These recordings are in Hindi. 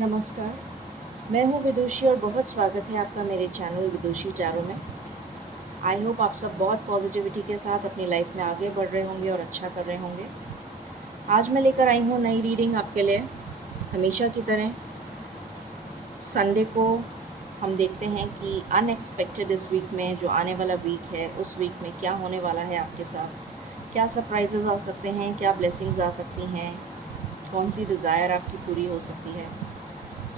नमस्कार, मैं हूँ विदुषी और बहुत स्वागत है आपका मेरे चैनल विदुषी चारों में। आई होप आप सब बहुत पॉजिटिविटी के साथ अपनी लाइफ में आगे बढ़ रहे होंगे और अच्छा कर रहे होंगे। आज मैं लेकर आई हूँ नई रीडिंग आपके लिए। हमेशा की तरह संडे को हम देखते हैं कि अनएक्सपेक्टेड इस वीक में जो आने वाला वीक है उस वीक में क्या होने वाला है आपके साथ, क्या सरप्राइजेज़ आ सकते हैं, क्या ब्लेसिंग्स आ सकती हैं, कौन सी डिज़ायर आपकी पूरी हो सकती है।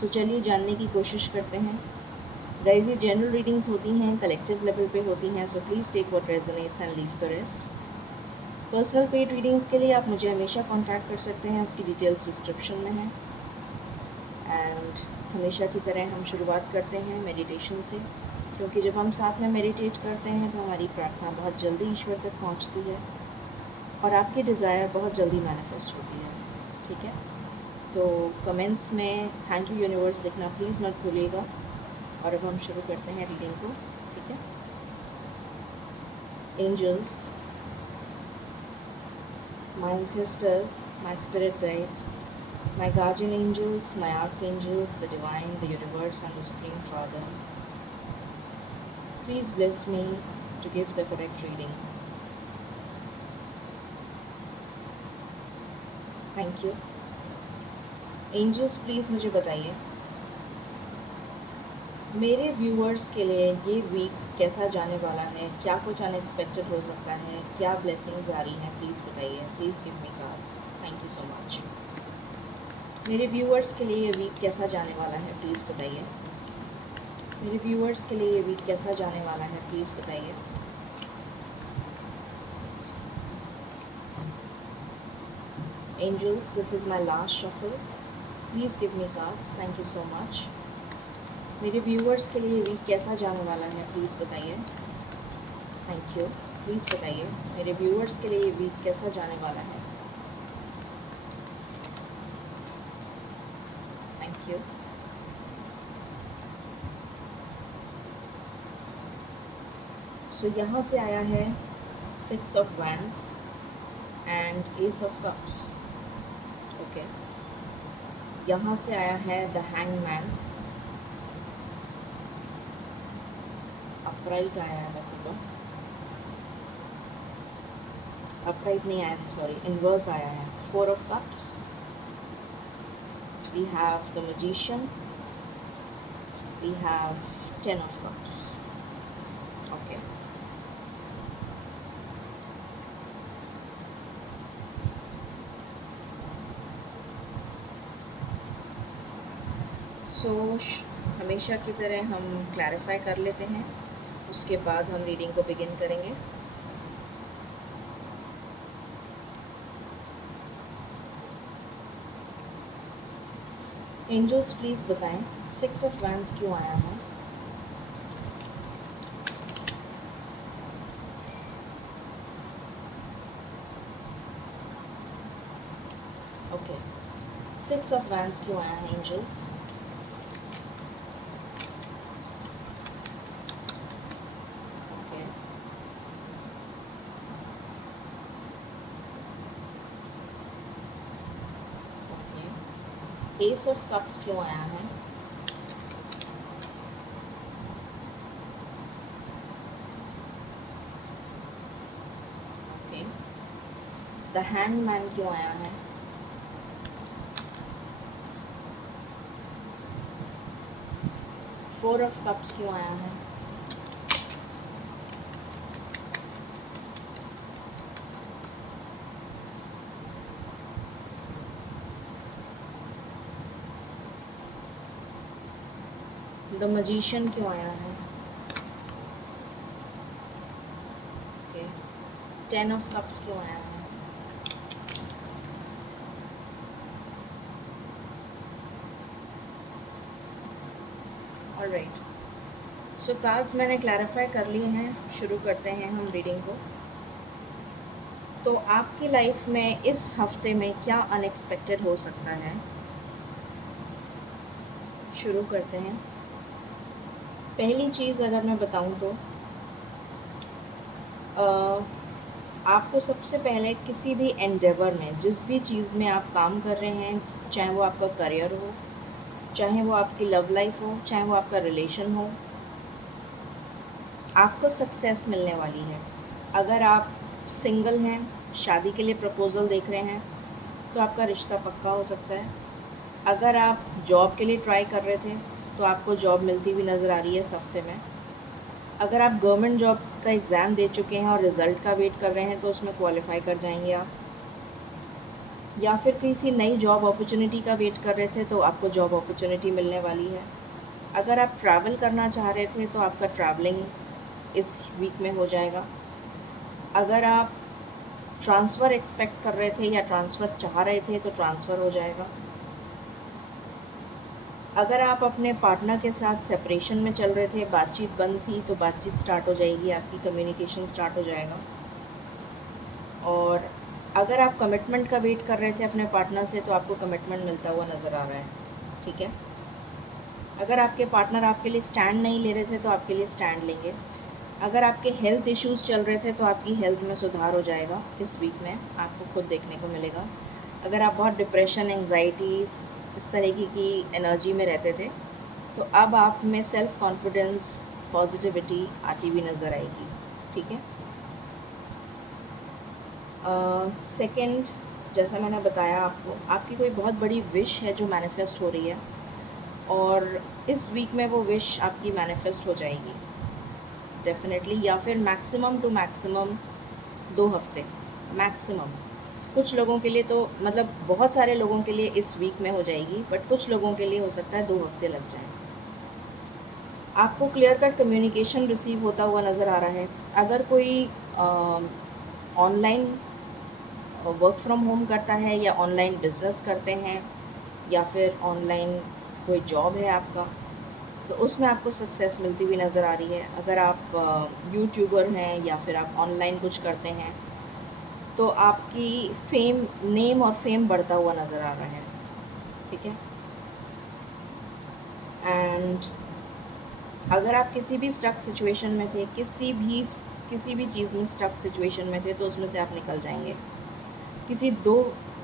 सो चलिए जानने की कोशिश करते हैं। गाइस, ये जनरल रीडिंग्स होती हैं, कलेक्टिव लेवल पे होती हैं, so please take what resonates and leave the rest. Personal paid readings के लिए आप मुझे हमेशा कांटेक्ट कर सकते हैं, उसकी डिटेल्स डिस्क्रिप्शन में है। एंड हमेशा की तरह हम शुरुआत करते हैं मेडिटेशन से, क्योंकि जब हम साथ में मेडिटेट करते हैं तो हमारी प्रार्थना बहुत जल्दी ईश्वर तक पहुंचती है और आपकी डिज़ायर बहुत जल्दी मैनिफेस्ट होती है। ठीक है, तो कमेंट्स में थैंक यू यूनिवर्स लिखना प्लीज़ मत भूलिएगा। और अब हम शुरू करते हैं रीडिंग को। ठीक है। Angels, my ancestors, my spirit guides, my guardian angels, my archangels, the divine, the universe, and the Supreme Father, please bless me to give the correct reading. Thank you. Angels, please मुझे बताइए मेरे व्यूअर्स के लिए ये वीक कैसा जाने वाला है, क्या कुछ अनएक्सपेक्टेड हो सकता है, क्या ब्लेसिंग्स आ रही हैं, प्लीज़ बताइए। Please give me cards. Thank you so much. मेरे व्यूअर्स के लिए ये वीक कैसा जाने वाला है, प्लीज़ बताइए। मेरे व्यूअर्स के लिए ये वीक कैसा जाने वाला है, प्लीज़ बताइए। Angels, this is my last shuffle. Please give me cards. Thank you so much. मेरे व्यूअर्स के लिए ये वीक कैसा जाने वाला है, प्लीज़ बताइए। Thank you. प्लीज़ बताइए मेरे व्यूअर्स के लिए ये वीक कैसा जाने वाला है। Thank you. सो यहाँ से आया है 6 of Wands and Ace of Cups। Okay, यहाँ से आया है द हैंगमैन। अपराइट आया है, वैसे तो अपराइट नहीं आया, सॉरी, इनवर्स आया है। 4 of Cups, we have the Magician, we have 10 of Cups. Okay, सो हमेशा की तरह हम क्लैरिफाई कर लेते हैं, उसके बाद हम रीडिंग को बिगिन करेंगे। एंजल्स, प्लीज़ बताएं 6 of Wands क्यों आया है। ओके, 6 of Wands क्यों आया है angels. Okay, okay, ace of cups क्यों आया है। ओके, द हैंगमैन क्यों आया है। फोर ऑफ कप्स क्यों आया है। द मजीशियन क्यों आया है। ओके, 10 ऑफ कप्स क्यों आया है। ऑलराइट, सो कार्ड्स मैंने क्लैरिफाई कर लिए हैं, शुरू करते हैं हम रीडिंग को। तो आपकी लाइफ में इस हफ्ते में क्या अनएक्सपेक्टेड हो सकता है, शुरू करते हैं। पहली चीज़ अगर मैं बताऊं तो आपको सबसे पहले किसी भी एंडेवर में, जिस भी चीज़ में आप काम कर रहे हैं, चाहे वो आपका करियर हो, चाहे वो आपकी लव लाइफ हो, चाहे वो आपका रिलेशन हो, आपको सक्सेस मिलने वाली है। अगर आप सिंगल हैं, शादी के लिए प्रपोज़ल देख रहे हैं, तो आपका रिश्ता पक्का हो सकता है। अगर आप जॉब के लिए ट्राई कर रहे थे, तो आपको जॉब मिलती हुई नज़र आ रही है इस हफ्ते में। अगर आप गवर्नमेंट जॉब का एग्ज़ाम दे चुके हैं और रिज़ल्ट का वेट कर रहे हैं, तो उसमें क्वालिफ़ाई कर जाएंगे आप। या फिर किसी नई जॉब अपॉर्चुनिटी का वेट कर रहे थे, तो आपको जॉब अपॉर्चुनिटी मिलने वाली है। अगर आप ट्रैवल करना चाह रहे थे, तो आपका ट्रैवलिंग इस वीक में हो जाएगा। अगर आप ट्रांसफ़र एक्सपेक्ट कर रहे थे या ट्रांसफ़र चाह रहे थे, तो ट्रांसफ़र हो जाएगा। अगर आप अपने पार्टनर के साथ सेपरेशन में चल रहे थे, बातचीत बंद थी, तो बातचीत स्टार्ट हो जाएगी, आपकी कम्युनिकेशन स्टार्ट हो जाएगा। और अगर आप कमिटमेंट का वेट कर रहे थे अपने पार्टनर से, तो आपको कमिटमेंट मिलता हुआ नज़र आ रहा है। ठीक है। अगर आपके पार्टनर आपके लिए स्टैंड नहीं ले रहे थे, तो आपके लिए स्टैंड लेंगे। अगर आपके हेल्थ इश्यूज़ चल रहे थे, तो आपकी हेल्थ में सुधार हो जाएगा इस वीक में, आपको खुद देखने को मिलेगा। अगर आप बहुत डिप्रेशन, एंग्जाइटीज़, इस तरीके की एनर्जी में रहते थे, तो अब आप में सेल्फ़ कॉन्फिडेंस, पॉजिटिविटी आती हुई नज़र आएगी। ठीक है। सेकंड, जैसा मैंने बताया आपको, आपकी कोई बहुत बड़ी विश है जो मैनिफेस्ट हो रही है, और इस वीक में वो विश आपकी मैनिफेस्ट हो जाएगी डेफ़िनेटली, या फिर मैक्सिमम टू मैक्सिमम 2 हफ़्ते मैक्सिमम। कुछ लोगों के लिए तो मतलब बहुत सारे लोगों के लिए इस वीक में हो जाएगी, बट कुछ लोगों के लिए हो सकता है 2 हफ़्ते लग जाएँ। आपको क्लियर कट कम्युनिकेशन रिसीव होता हुआ नज़र आ रहा है। अगर कोई ऑनलाइन वर्क फ्रॉम होम करता है, या ऑनलाइन बिज़नेस करते हैं, या फिर ऑनलाइन कोई जॉब है आपका, तो उसमें आपको सक्सेस मिलती हुई नज़र आ रही है। अगर आप यूट्यूबर हैं, या फिर आप ऑनलाइन कुछ करते हैं, तो आपकी नेम और फेम बढ़ता हुआ नज़र आ रहा है। ठीक है। एंड अगर आप किसी भी स्टक सिचुएशन में थे, किसी भी चीज़ में स्टक सिचुएशन में थे, तो उसमें से आप निकल जाएंगे। किसी 2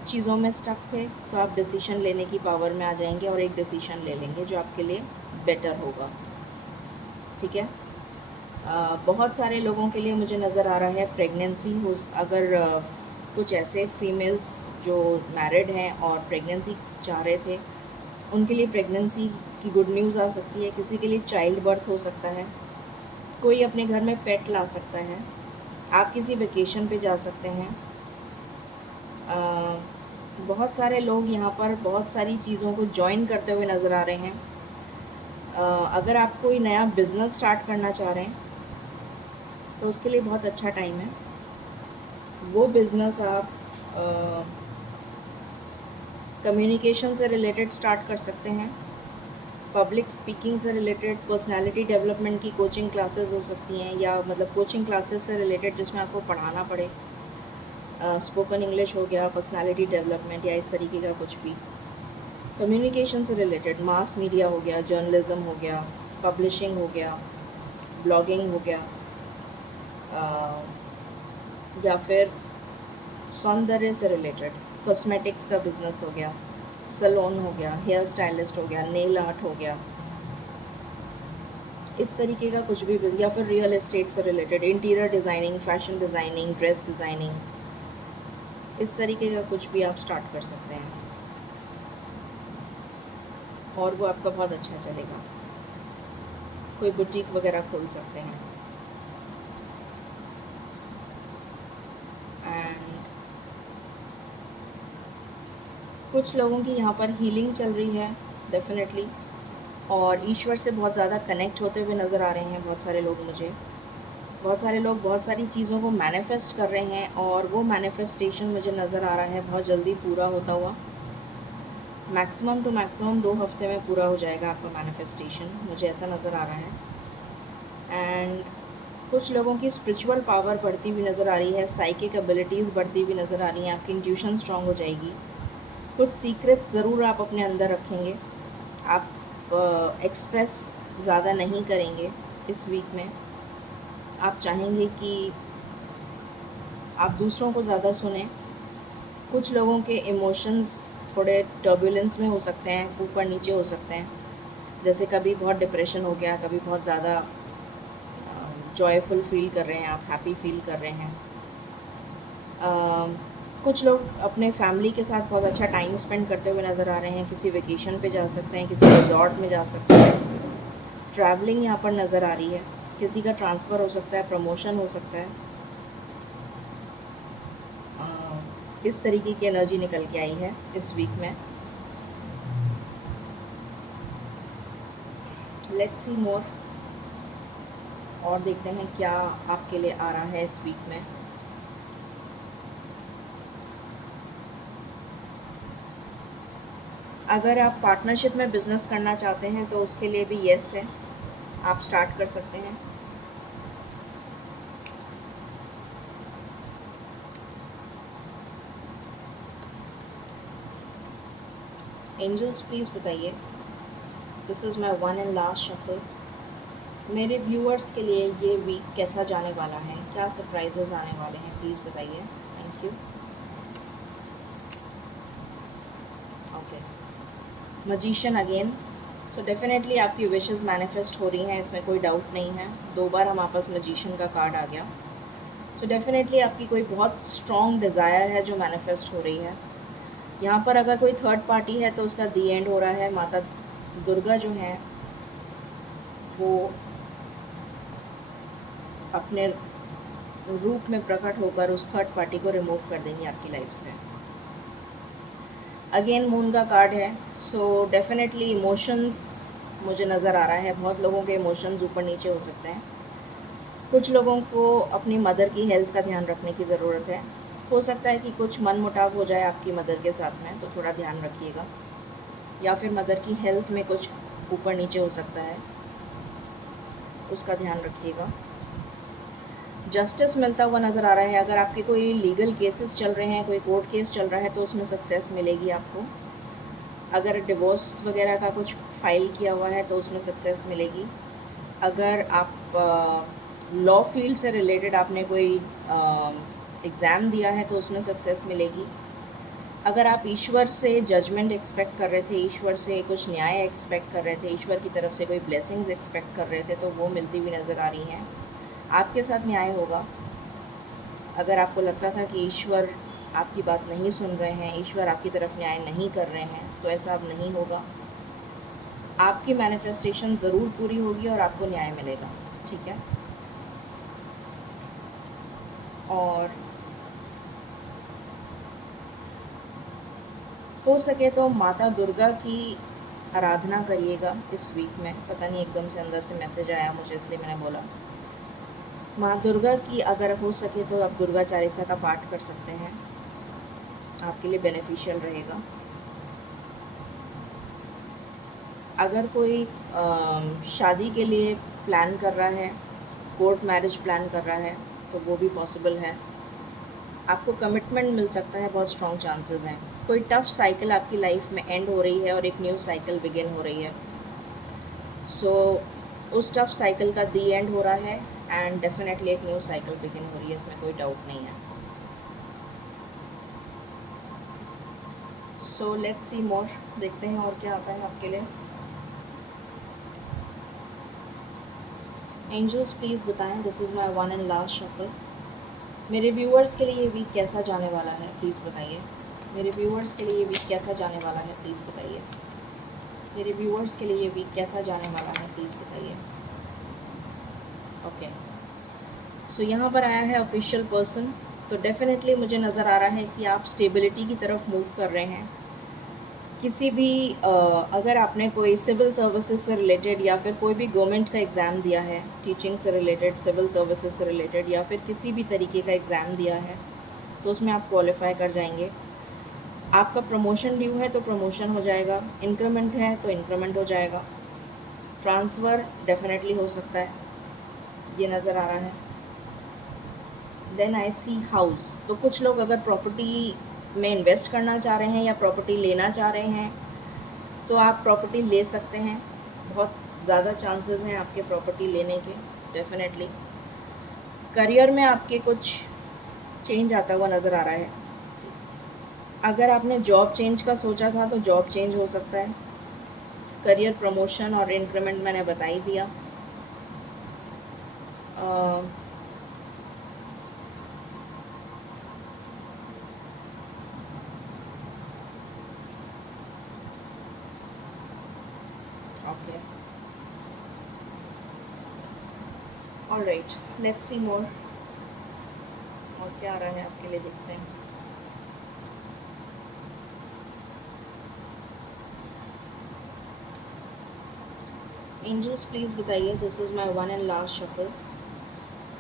चीज़ों में स्टक थे, तो आप डिसीजन लेने की पावर में आ जाएंगे और एक डिसीजन ले लेंगे जो आपके लिए बेटर होगा। ठीक है। बहुत सारे लोगों के लिए मुझे नज़र आ रहा है प्रेगनेंसी हो, अगर कुछ ऐसे फीमेल्स जो मैरिड हैं और प्रेगनेंसी चाह रहे थे, उनके लिए प्रेगनेंसी की गुड न्यूज़ आ सकती है। किसी के लिए चाइल्ड बर्थ हो सकता है, कोई अपने घर में पेट ला सकता है, आप किसी वेकेशन पे जा सकते हैं। बहुत सारे लोग यहाँ पर बहुत सारी चीज़ों को जॉइन करते हुए नज़र आ रहे हैं। अगर आप कोई नया बिज़नेस स्टार्ट करना चाह रहे हैं, तो उसके लिए बहुत अच्छा टाइम है। वो बिज़नेस आप कम्युनिकेशन से रिलेटेड स्टार्ट कर सकते हैं, पब्लिक स्पीकिंग से रिलेटेड, पर्सनालिटी डेवलपमेंट की कोचिंग क्लासेस हो सकती हैं, या मतलब कोचिंग क्लासेस से रिलेटेड जिसमें आपको पढ़ाना पड़े। स्पोकन इंग्लिश हो गया, पर्सनालिटी डेवलपमेंट, या इस तरीके का कुछ भी। कम्युनिकेशन से रिलेटेड मास मीडिया हो गया, जर्नलिज़्म हो गया, पब्लिशिंग हो गया, ब्लॉगिंग हो गया, या फिर सौंदर्य से रिलेटेड कॉस्मेटिक्स का बिज़नेस हो गया, सैलून हो गया, हेयर स्टाइलिस्ट हो गया, नेल आर्ट हो गया, इस तरीके का कुछ भी, या फिर रियल एस्टेट से related, interior designing, fashion designing, dress designing, इस तरीके का कुछ भी आप स्टार्ट कर सकते हैं, और वो आपका बहुत अच्छा चलेगा। कोई बुटीक वगैरह खोल सकते हैं। एंड कुछ लोगों की यहाँ पर हीलिंग चल रही है डेफ़िनेटली, और ईश्वर से बहुत ज़्यादा कनेक्ट होते हुए नज़र आ रहे हैं बहुत सारे लोग मुझे। बहुत सारे लोग बहुत सारी चीज़ों को मैनिफेस्ट कर रहे हैं, और वो मैनिफेस्टेशन मुझे नज़र आ रहा है बहुत जल्दी पूरा होता हुआ। मैक्सिमम टू मैक्सिमम 2 हफ्ते में पूरा हो जाएगा आपका मैनिफेस्टेशन, मुझे ऐसा नज़र आ रहा है। एंड कुछ लोगों की स्पिरिचुअल पावर बढ़ती हुई नज़र आ रही है, साइकिक एबिलिटीज़ बढ़ती हुई नज़र आ रही हैं, आपकी इंट्यूशन स्ट्रॉन्ग हो जाएगी। कुछ सीक्रेट्स ज़रूर आप अपने अंदर रखेंगे, आप एक्सप्रेस ज़्यादा नहीं करेंगे इस वीक में। आप चाहेंगे कि आप दूसरों को ज़्यादा सुनें। कुछ लोगों के इमोशंस थोड़े टर्बुलेंस में हो सकते हैं, ऊपर नीचे हो सकते हैं। जैसे कभी बहुत डिप्रेशन हो गया, कभी बहुत ज़्यादा जॉयफुल फील कर रहे हैं आप, हैप्पी फील कर रहे हैं। कुछ लोग अपने फैमिली के साथ बहुत अच्छा टाइम स्पेंड करते हुए नज़र आ रहे हैं, किसी वेकेशन पे जा सकते हैं, किसी रिजॉर्ट में जा सकते हैं। ट्रैवलिंग यहाँ पर नज़र आ रही है, किसी का ट्रांसफ़र हो सकता है, प्रमोशन हो सकता है। इस तरीके की एनर्जी निकल के आई है इस वीक में। लेट्स सी मोर, और देखते हैं क्या आपके लिए आ रहा है इस वीक में। अगर आप पार्टनरशिप में बिज़नेस करना चाहते हैं तो उसके लिए भी येस है, आप स्टार्ट कर सकते हैं। एंजल्स प्लीज़ बताइए, this is my one and last shuffle. मेरे व्यूअर्स के लिए ये वीक कैसा जाने वाला है, क्या सरप्राइजेज़ आने वाले हैं, प्लीज़ बताइए। Thank you. Okay, magician again. So definitely आपकी विशेस मैनिफेस्ट हो रही हैं, इसमें कोई डाउट नहीं है। 2 बार हम आपस मजिशियन का कार्ड आ गया। सो डेफिनेटली आपकी कोई बहुत स्ट्रॉन्ग डिज़ायर है जो मैनिफेस्ट हो रही है। यहाँ पर अगर कोई थर्ड पार्टी है तो उसका दी एंड हो रहा है। माता दुर्गा जो हैं वो अपने रूप में प्रकट होकर उस थर्ड पार्टी को रिमूव कर देंगी आपकी लाइफ से। अगेन मून का कार्ड है। सो डेफिनेटली इमोशंस मुझे नज़र आ रहा है, बहुत लोगों के इमोशंस ऊपर नीचे हो सकते हैं। कुछ लोगों को अपनी मदर की हेल्थ का ध्यान रखने की ज़रूरत है। हो सकता है कि कुछ मनमुटाव हो जाए आपकी मदर के साथ में, तो थोड़ा ध्यान रखिएगा। या फिर मदर की हेल्थ में कुछ ऊपर नीचे हो सकता है, उसका ध्यान रखिएगा। जस्टिस मिलता हुआ नज़र आ रहा है। अगर आपके कोई लीगल केसेस चल रहे हैं, कोई कोर्ट केस चल रहा है, तो उसमें सक्सेस मिलेगी आपको। अगर डिवोर्स वगैरह का कुछ फ़ाइल किया हुआ है तो उसमें सक्सेस मिलेगी। अगर आप लॉ फील्ड से रिलेटेड आपने कोई एग्ज़ाम दिया है तो उसमें सक्सेस मिलेगी। अगर आप ईश्वर से जजमेंट एक्सपेक्ट कर रहे थे, ईश्वर से कुछ न्याय एक्सपेक्ट कर रहे थे, ईश्वर की तरफ से कोई ब्लेसिंग्स एक्सपेक्ट कर रहे थे, तो वो मिलती हुई नज़र आ रही हैं। आपके साथ न्याय होगा। अगर आपको लगता था कि ईश्वर आपकी बात नहीं सुन रहे हैं, ईश्वर आपकी तरफ न्याय नहीं कर रहे हैं, तो ऐसा अब नहीं होगा। आपकी मैनिफेस्टेशन ज़रूर पूरी होगी और आपको न्याय मिलेगा, ठीक है। और हो सके तो माता दुर्गा की आराधना करिएगा इस वीक में। पता नहीं एकदम से अंदर से मैसेज आया मुझे, इसलिए मैंने बोला। माँ दुर्गा की अगर हो सके तो आप दुर्गा चालीसा का पाठ कर सकते हैं, आपके लिए बेनिफिशियल रहेगा। अगर कोई शादी के लिए प्लान कर रहा है, कोर्ट मैरिज प्लान कर रहा है, तो वो भी पॉसिबल है। आपको कमिटमेंट मिल सकता है, बहुत स्ट्रॉन्ग चांसेस हैं। कोई टफ़ साइकिल आपकी लाइफ में एंड हो रही है और एक न्यू साइकिल बिगिन हो रही है। सो उस टफ़ साइकिल का दी एंड हो रहा है एंड डेफिनेटली एक न्यू साइकिल बिगिन हो रही है, इसमें कोई डाउट नहीं है। सो लेट्स सी मोर, देखते हैं और क्या आता है आपके लिए। एंजल्स प्लीज़ बताएं, this is my one and last shuffle. मेरे व्यूअर्स के लिए ये वीक कैसा जाने वाला है, प्लीज़ बताइए। मेरे व्यूअर्स के लिए ये वीक कैसा जाने वाला है, प्लीज़ बताइए। मेरे व्यूअर्स के लिए ये वीक कैसा जाने वाला है, प्लीज़ बताइए। ओके, सो यहाँ पर आया है ऑफिशियल पर्सन। तो डेफिनेटली मुझे नज़र आ रहा है कि आप स्टेबिलिटी की तरफ मूव कर रहे हैं। किसी भी अगर आपने कोई सिविल सर्विसेज से रिलेटेड या फिर कोई भी गवर्नमेंट का एग्ज़ाम दिया है, टीचिंग से रिलेटेड, सिविल सर्विसेज से रिलेटेड, या फिर किसी भी तरीके का एग्ज़ाम दिया है, तो उसमें आप क्वालिफाई कर जाएंगे। आपका प्रमोशन ड्यू है तो प्रमोशन हो जाएगा, इंक्रीमेंट है तो इंक्रीमेंट हो जाएगा, ट्रांसफ़र डेफिनेटली हो सकता है, ये नज़र आ रहा है। Then I see house. तो कुछ लोग अगर प्रॉपर्टी में इन्वेस्ट करना चाह रहे हैं या प्रॉपर्टी लेना चाह रहे हैं तो आप प्रॉपर्टी ले सकते हैं। बहुत ज़्यादा चांसेस हैं आपके प्रॉपर्टी लेने के, डेफिनेटली। करियर में आपके कुछ चेंज आता हुआ नज़र आ रहा है। अगर आपने जॉब चेंज का सोचा था तो जॉब चेंज हो सकता है। करियर प्रमोशन और इंक्रीमेंट मैंने बता ही दिया। ओके, ऑलराइट, लेट्स सी मोर। और क्या आ रहा है आपके लिए, देखते हैं। एंजल्स प्लीज़ बताइए, this is my one and last shuffle.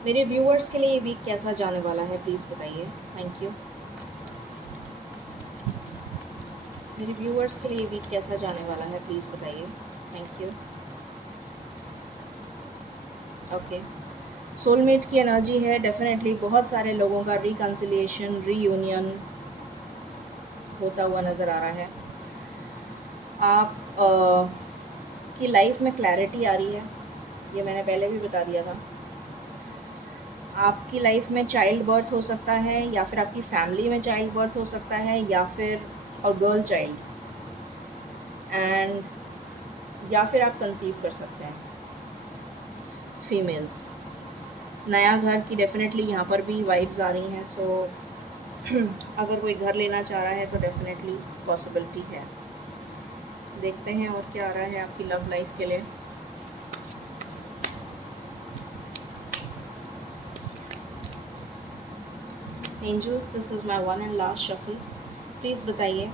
मेरे व्यूअर्स के लिए ये वीक कैसा जाने वाला है, प्लीज़ बताइए। Thank you. मेरे व्यूअर्स के लिए ये वीक कैसा जाने वाला है, प्लीज़ बताइए। Thank you. ओके, सोलमेट की एनर्जी है डेफिनेटली। बहुत सारे लोगों का रिकन्सिलिएशन, रीयूनियन होता हुआ नज़र आ रहा है। आप की लाइफ में क्लैरिटी आ रही है, ये मैंने पहले भी बता दिया था। आपकी लाइफ में चाइल्ड बर्थ हो सकता है, या फिर आपकी फैमिली में चाइल्ड बर्थ हो सकता है, या फिर और गर्ल चाइल्ड, एंड या फिर आप कंसीव कर सकते हैं, फीमेल्स। नया घर की डेफिनेटली यहाँ पर भी वाइब्स आ रही हैं। सो अगर कोई घर लेना चाह रहा है तो डेफिनेटली पॉसिबिलिटी है। देखते हैं और क्या आ रहा है आपकी लव लाइफ के लिए। Angels, this is my one and last shuffle. Please बताइए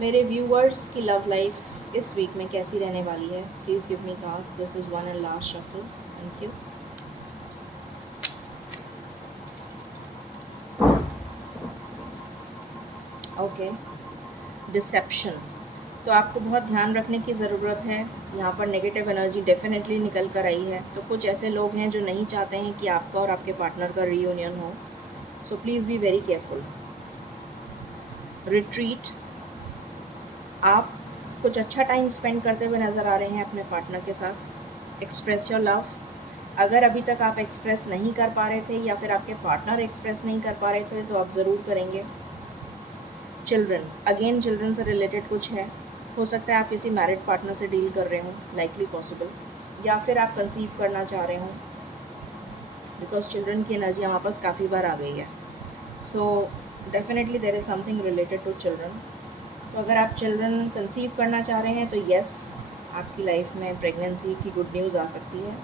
मेरे व्यूअर्स की लव लाइफ इस वीक में कैसी रहने वाली है। Please give me cards. This is one and last shuffle. Thank you. Okay, deception. तो आपको बहुत ध्यान रखने की ज़रूरत है। यहाँ पर नेगेटिव एनर्जी डेफिनेटली निकल कर आई है। तो कुछ ऐसे लोग हैं जो नहीं चाहते हैं कि आपका और आपके पार्टनर का रीयूनियन हो। So please be very careful. Retreat. आप कुछ अच्छा टाइम स्पेंड करते हुए नज़र आ रहे हैं अपने पार्टनर के साथ। Express your love. अगर अभी तक आप एक्सप्रेस नहीं कर पा रहे थे, या फिर आपके पार्टनर एक्सप्रेस नहीं कर पा रहे थे, तो आप ज़रूर करेंगे। चिल्ड्रन, अगेन चिल्ड्रन से रिलेटेड कुछ है। हो सकता है आप किसी मैरिड पार्टनर से डील कर रहे हों, लाइकली पॉसिबल, या फिर आप कंसीव करना चाह रहे हों, बिकॉज चिल्ड्रन की एनर्जी यहाँ पास काफ़ी बार आ गई है। So definitely there is something related to children. तो अगर आप चिल्ड्रन कंसीव करना चाह रहे हैं तो येस, आपकी लाइफ में प्रेगनेंसी की गुड न्यूज़ आ सकती है।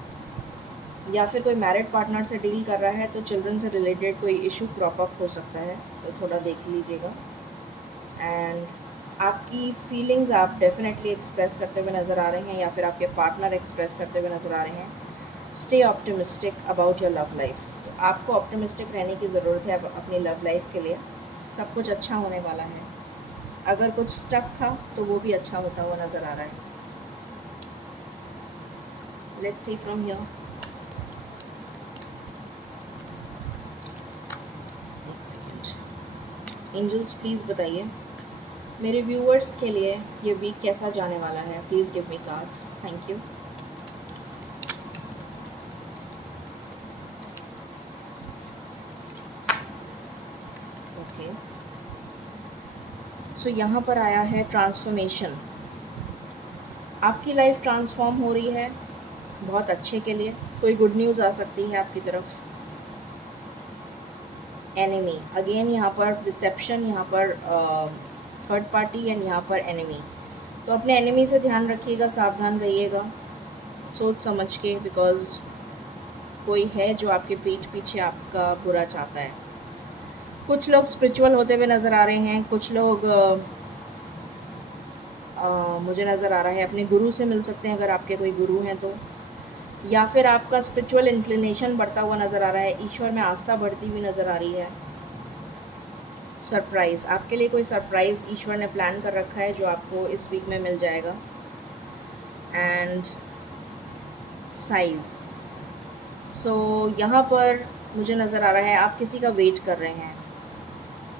या फिर कोई मैरिड पार्टनर से डील कर रहा है तो चिल्ड्रन से रिलेटेड कोई इशू क्रॉप अप हो सकता है, तो थोड़ा देख लीजिएगा। एंड आपकी फीलिंग्स आप डेफिनेटली एक्सप्रेस करते हुए नज़र आ रहे हैं, या फिर आपके पार्टनर एक्सप्रेस करते हुए नज़र आ रहे हैं। Stay optimistic about your love life. तो आपको ऑप्टिमिस्टिक रहने की ज़रूरत है अपनी लव लाइफ के लिए। सब कुछ अच्छा होने वाला है। अगर कुछ स्टक था तो वो भी अच्छा होता हुआ नज़र आ रहा है। Let's see from here. एक सेकेंड। एंजल्स प्लीज़ बताइए मेरे व्यूअर्स के लिए ये वीक कैसा जाने वाला है। Please give me cards. Thank you. Okay, so यहाँ पर आया है ट्रांसफॉर्मेशन। आपकी लाइफ ट्रांसफॉर्म हो रही है बहुत अच्छे के लिए। कोई गुड न्यूज़ आ सकती है आपकी तरफ। एनिमी, अगेन यहाँ पर रिसेप्शन, यहाँ पर थर्ड पार्टी, एंड यहाँ पर एनिमी। तो अपने एनिमी से ध्यान रखिएगा, सावधान रहिएगा सोच समझ के, बिकॉज़ कोई है जो आपके पीठ पीछे आपका बुरा चाहता है। कुछ लोग स्पिरिचुअल होते हुए नज़र आ रहे हैं। कुछ लोग मुझे नज़र आ रहा है अपने गुरु से मिल सकते हैं, अगर आपके कोई गुरु हैं तो। या फिर आपका स्पिरिचुअल इंक्लिनेशन बढ़ता हुआ नज़र आ रहा है, ईश्वर में आस्था बढ़ती हुई नज़र आ रही है। सरप्राइज़, आपके लिए कोई सरप्राइज़ ईश्वर ने प्लान कर रखा है जो आपको इस वीक में मिल जाएगा। एंड साइज़, सो यहाँ पर मुझे नज़र आ रहा है आप किसी का वेट कर रहे हैं,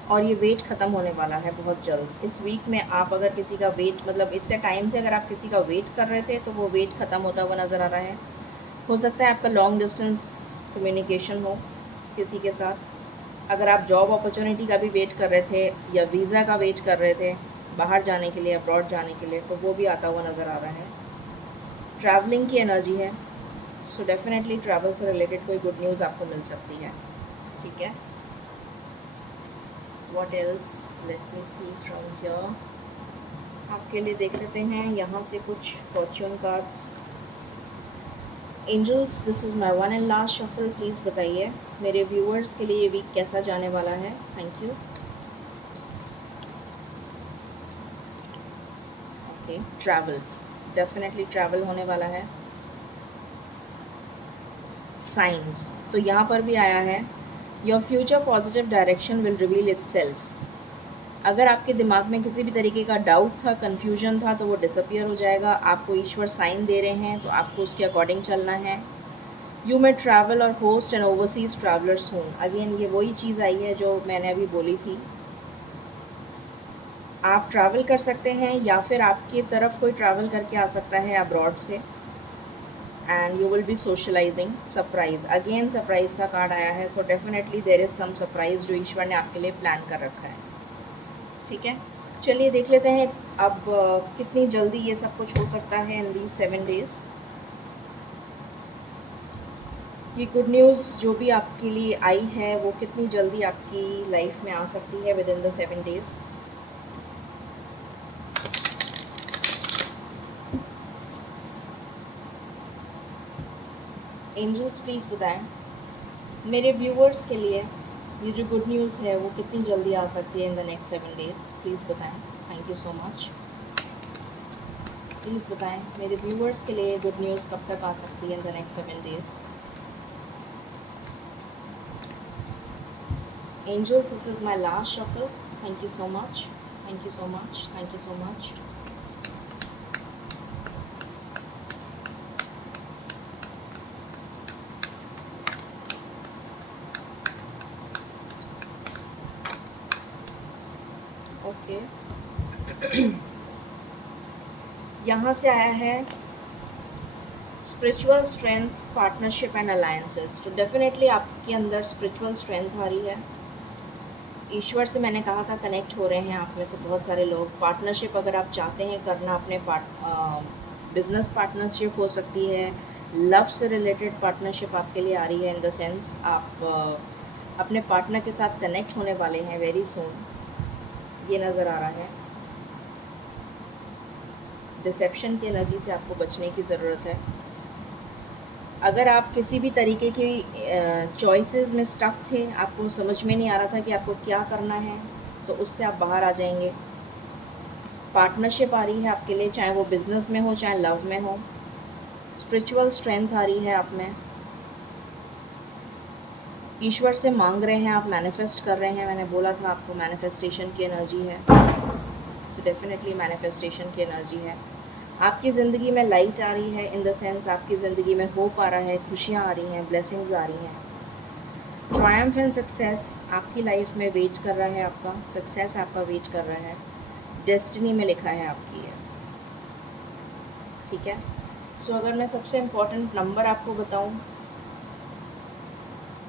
और ये वेट ख़त्म होने वाला है बहुत जल्द। इस वीक में आप अगर किसी का वेट, मतलब इतने टाइम से अगर आप किसी का वेट कर रहे थे, तो वो वेट ख़त्म होता हुआ नज़र आ रहा है। हो सकता है आपका लॉन्ग डिस्टेंस कम्युनिकेशन हो किसी के साथ, अगर आप जॉब अपॉर्चुनिटी का भी वेट कर रहे थे या वीज़ा का वेट कर रहे थे बाहर जाने के लिए, अब्रॉड जाने के लिए, तो वो भी आता हुआ नज़र आ रहा है। ट्रैवलिंग की एनर्जी है, सो डेफिनेटली ट्रैवल से रिलेटेड कोई गुड न्यूज़ आपको मिल सकती है। ठीक है, what else, let me see from here. आपके लिए देख लेते हैं यहाँ से कुछ fortune cards. Angels, this is my one and last shuffle. Please बताइए मेरे व्यूअर्स के लिए ये वीक कैसा जाने वाला है। Thank you. Okay, travel, definitely travel होने वाला है। साइंस, तो यहाँ पर भी आया है, your future positive direction will reveal itself. अगर आपके दिमाग में किसी भी तरीके का डाउट था, कन्फ्यूजन था, तो वो डिसअपियर हो जाएगा। आपको ईश्वर साइन दे रहे हैं, तो आपको उसके अकॉर्डिंग चलना है। यू मे ट्रैवल और host and overseas traveller soon. Again ये वही चीज़ आई है जो मैंने अभी बोली थी। आप ट्रैवल कर सकते हैं या फिर आपकी तरफ कोई ट्रैवल करके आ सकता है अब्रॉड से, and you will be socialising. Surprise, again surprise का कार्ड आया है, so definitely there is some surprise जो ईश्वर ने आपके लिए प्लान कर रखा है। ठीक है, चलिए देख लेते हैं अब कितनी जल्दी ये सब कुछ हो सकता है इन दीज 7 डेज़। ये गुड न्यूज़ जो भी आपके लिए आई है वो कितनी जल्दी आपकी लाइफ में आ सकती है within the 7 days. Angels please बताएं मेरे व्यूअर्स के लिए ये जो गुड न्यूज़ है वो कितनी जल्दी आ सकती है in the next 7 days. Please बताएं, thank you so much. Please बताएं मेरे व्यूअर्स के लिए गुड न्यूज़ कब तक आ सकती है in the next 7 days. Angels, this is my last shuffle. Thank you so much, thank you so much, thank you so much. Okay, यहाँ से आया है spiritual strength, partnership and alliances. तो डेफिनेटली आपके अंदर स्पिरिचुअल स्ट्रेंथ आ रही है। ईश्वर से मैंने कहा था कनेक्ट हो रहे हैं आप में से बहुत सारे लोग। पार्टनरशिप अगर आप चाहते हैं करना, अपने बिजनेस पार्टनरशिप हो सकती है, लव से रिलेटेड पार्टनरशिप आपके लिए आ रही है। इन द सेंस आप अपने पार्टनर के साथ कनेक्ट होने वाले हैं वेरी सून, ये नज़र आ रहा है। डिसेप्शन की एनर्जी से आपको बचने की ज़रूरत है। अगर आप किसी भी तरीके की चॉइसेस में स्टक थे, आपको समझ में नहीं आ रहा था कि आपको क्या करना है, तो उससे आप बाहर आ जाएंगे। पार्टनरशिप आ रही है आपके लिए, चाहे वो बिज़नेस में हो चाहे लव में हो। स्पिरिचुअल स्ट्रेंथ आ रही है आप में। ईश्वर से मांग रहे हैं आप, मैनिफेस्ट कर रहे हैं। मैंने बोला था आपको मैनिफेस्टेशन की एनर्जी है, सो डेफिनेटली मैनिफेस्टेशन की एनर्जी है। आपकी ज़िंदगी में लाइट आ रही है, इन द सेंस आपकी ज़िंदगी में होप आ रहा है, खुशियाँ आ रही हैं, ब्लेसिंग्स आ रही हैं। ट्रायम्फ एंड सक्सेस आपकी लाइफ में वेट कर रहा है, आपका सक्सेस आपका वेट कर रहा है, डेस्टिनी में लिखा है आपकी है। ठीक है, सो अगर मैं सबसे इम्पोर्टेंट नंबर आपको बताऊं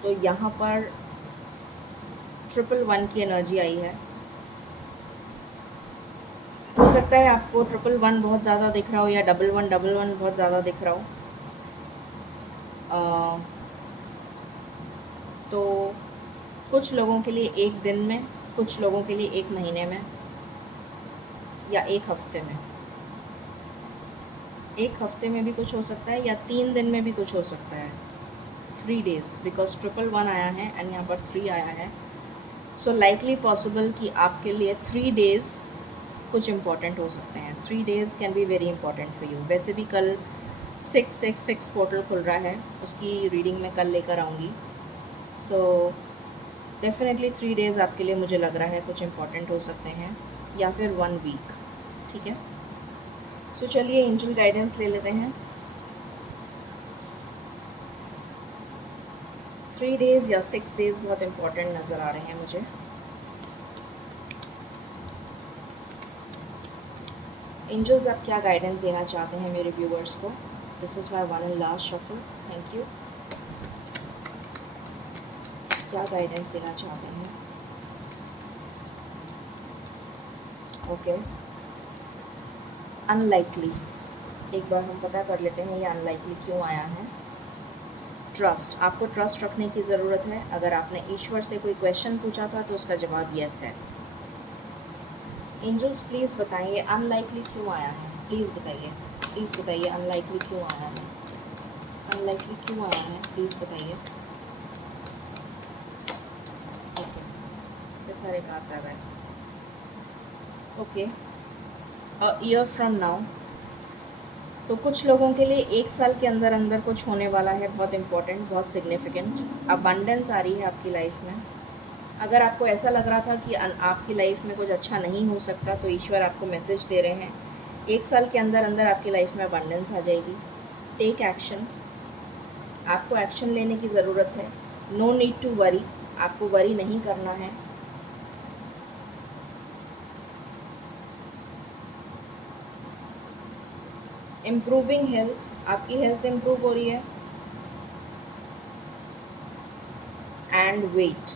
तो यहाँ पर 111 की एनर्जी आई है। हो सकता है आपको 111 बहुत ज़्यादा दिख रहा हो या 1111 बहुत ज़्यादा दिख रहा हो। तो कुछ लोगों के लिए एक दिन में, कुछ लोगों के लिए एक महीने में, या एक हफ्ते में। एक हफ्ते में भी कुछ हो सकता है या 3 दिन में भी कुछ हो सकता है। 3 डेज़, बिकॉज 111 आया है एंड यहाँ पर 3 आया है। सो लाइकली पॉसिबल कि आपके लिए 3 डेज़ कुछ इम्पॉर्टेंट हो सकते हैं। 3 days can be very important for you. वैसे भी कल 666 पोर्टल खुल रहा है, उसकी रीडिंग मैं कल लेकर आऊँगी। सो डेफिनेटली 3 डेज़ आपके लिए मुझे लग रहा है कुछ इम्पॉर्टेंट हो सकते हैं, या फिर 1 वीक। ठीक है, सो चलिए एंजल गाइडेंस ले लेते हैं। 3 डेज़ या 6 डेज़ बहुत इम्पॉर्टेंट नज़र आ रहे हैं मुझे। एंजल्स, आप क्या गाइडेंस देना चाहते हैं मेरे व्यूवर्स को? This is my one and last shuffle. Thank you. क्या गाइडेंस देना चाहते हैं। ओके, अनलाइकली, एक बार हम पता कर लेते हैं ये अनलाइकली क्यों आया है। ट्रस्ट, आपको ट्रस्ट रखने की ज़रूरत है। अगर आपने ईश्वर से कोई क्वेश्चन पूछा था तो उसका जवाब यस है। एंजल्स प्लीज़ बताइए अनलाइकली क्यों आया है, प्लीज़ बताइए अनलाइकली क्यों आया है, अनलाइकली क्यों आया है, प्लीज़ बताइए। ओके, ये सारे कार्ड्स आ गए। Okay, a year from now, तो कुछ लोगों के लिए 1 साल के अंदर अंदर कुछ होने वाला है, बहुत इम्पोर्टेंट, बहुत सिग्निफिकेंट। अबंडेंस आ रही है आपकी लाइफ में। अगर आपको ऐसा लग रहा था कि आपकी लाइफ में कुछ अच्छा नहीं हो सकता, तो ईश्वर आपको मैसेज दे रहे हैं 1 साल के अंदर अंदर आपकी लाइफ में अबंडेंस आ जाएगी। टेक एक्शन, आपको एक्शन लेने की ज़रूरत है। नो नीड टू वरी, आपको वरी नहीं करना है। इम्प्रूविंग हेल्थ, आपकी हेल्थ इम्प्रूव हो रही है। एंड वेट,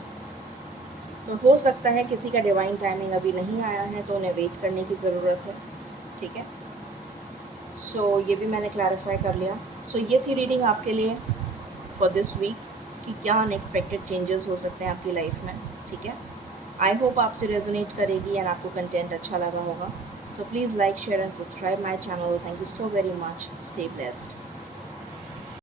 तो हो सकता है किसी का डिवाइन टाइमिंग अभी नहीं आया है तो उन्हें वेट करने की ज़रूरत है। ठीक है, सो ये भी मैंने क्लैरिफाई कर लिया। सो ये थी रीडिंग आपके लिए फॉर दिस वीक कि क्या अनएक्सपेक्टेड चेंजेस हो सकते हैं आपकी लाइफ में। ठीक है, आई होप आपसे रेजोनेट करेगी एंड आपको कंटेंट अच्छा लगा होगा। So please like, share and subscribe my channel. Thank you so very much, stay blessed.